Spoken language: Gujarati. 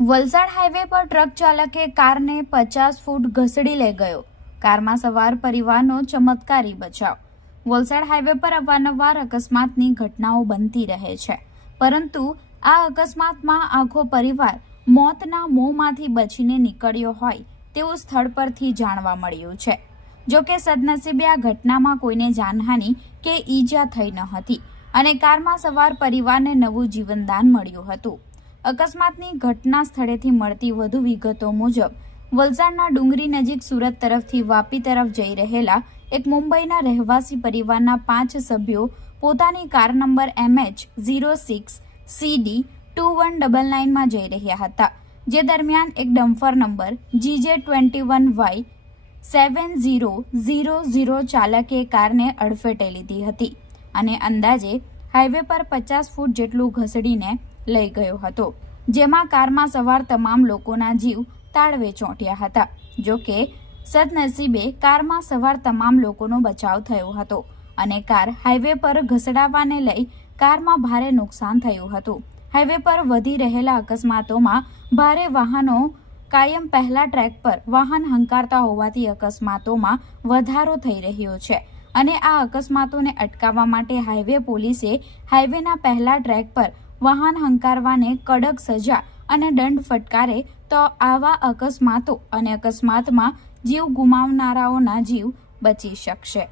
વલસાડ હાઈવે પર ટ્રક ચાલકે કારને 50 ફૂટ ઘસડી લઈ ગયો। કારમાં સવાર પરિવારનો ચમત્કારી બચાવ। વલસાડ હાઈવે પર અવારનવાર અકસ્માતની ઘટનાઓ બનતી રહે છે, પરંતુ આ અકસ્માતમાં આખો પરિવાર મોતના મોંમાંથી બચીને નીકળ્યો હોય તેવું સ્થળ પરથી જાણવા મળ્યું છે। જો કે સદનસીબે આ ઘટનામાં કોઈને જાનહાનિ કે ઈજા થઈ ન હતી અને કારમાં સવાર પરિવારને નવું જીવનદાન મળ્યું હતું। અકસ્માતની ઘટના સ્થળેથી મળતી વધુ વિગતો મુજબ વલસાડના ડુંગરી નજીક સુરત તરફથી વાપી તરફ જઈ રહેલા એક મુંબઈના રહેવાસી પરિવારના 5 સભ્યો પોતાની કાર નંબર MH06CD2199 માં જઈ રહ્યા હતા, જે દરમિયાન એક ડમ્ફર નંબર GJ21Y7000 ચાલકે કારને અડફેટે લીધી હતી અને અંદાજે હાઈવે પર 50 ફૂટ જેટલું ઘસડીને લઈ ગયો હતો, જેમાં કારમાં સવાર તમામ લોકોના જીવ તાળવે ચોંટ્યા હતા। જો કે સદનસીબે કારમાં સવાર તમામ લોકોનો બચાવ થયો હતો અને કાર હાઈવે પર ઘસડાવાને લઈ કારમાં ભારે નુકસાન થયું હતું। હાઈવે પર વધી રહેલા અકસ્માતોમાં ભારે વાહનો કાયમ પહેલા ટ્રેક પર વાહન હંકારતા હોવાથી અકસ્માતોમાં વધારો થઈ રહ્યો છે અને આ અકસ્માતોને અટકાવવા માટે હાઈવે પોલીસે હાઈવેના પહેલા ટ્રેક પર વાહન હંકારવાને કડક સજા અને દંડ ફટકારે તો આવા અકસ્માતો અને અકસ્માતમાં જીવ ગુમાવનારાઓના જીવ બચી શકશે।